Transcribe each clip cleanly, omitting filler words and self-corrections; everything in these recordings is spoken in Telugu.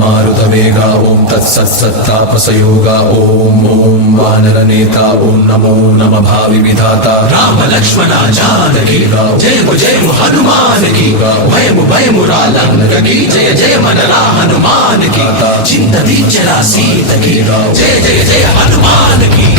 मारुतवेगा ओम तत्सत्तापसयोगा ओम ओम वानरनेता ओम नमो नमः भावि विधाता राम लक्ष्मण जानकी जय जय हनुमान की भयमु भयमु रालंकी जय जय मनरा हनुमान की चिंत दीचरा सीत की जय जय जय हनुमान की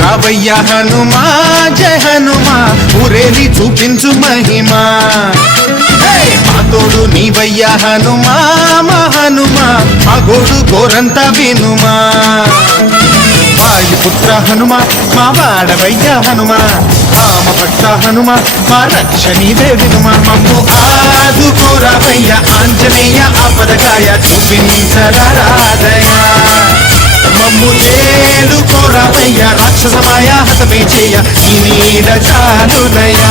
రావయ్య హనుమా జయ హనుమా ఊరేలి చూపించు మహిమా మా తోడు నీవయ్య హనుమా మా హనుమా మా గోడు గోరంత వినుమా వాయుపుత్ర హనుమా మా వాడవయ్య హనుమా రామ భక్త హనుమా మా రక్ష నీవే వినుమా మమ్ము ఆదుకోరావయ్య ఆంజనేయ ఆపదకాయ చూపించరాదయ మమ్ము తేలుకోరావయ్య రాక్షసమాయ హతమే చేయ ఈ నీడ చాలునయా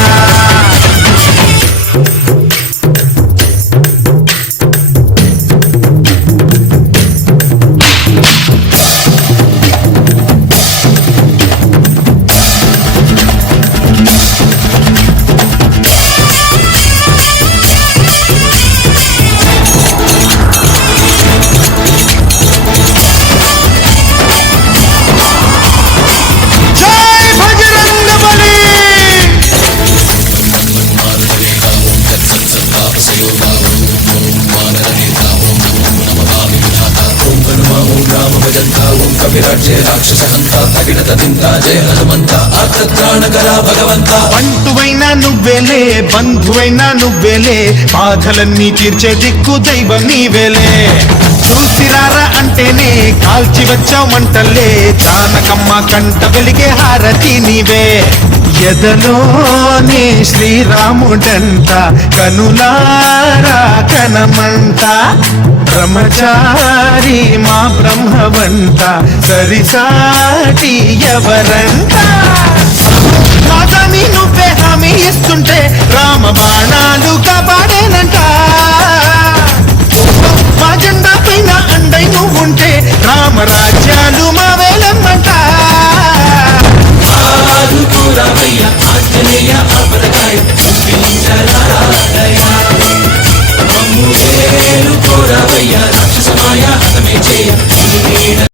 బంటువైనా నువ్వేలే బంధువైనా నువ్వేలే బాధలన్నీ తీర్చే దిక్కు దైవం నీవేలే చూసిరారా అంటేనే కాల్చి వచ్చావు మంటల్లే జానకమ్మ కంట వెలిగే హారతి నీవే ఎదలోనే శ్రీరాముడంట కనులారా కనమంట బ్రహ్మచారి మా బ్రహ్మవంత సరిసాటి ఎవరంట మాతాని నువ్వే హామీ ఇస్తుంటే రామ బాణాలు కాపాడేనంట మా జెండా పైన అండై నువ్వుంటే రామరాజ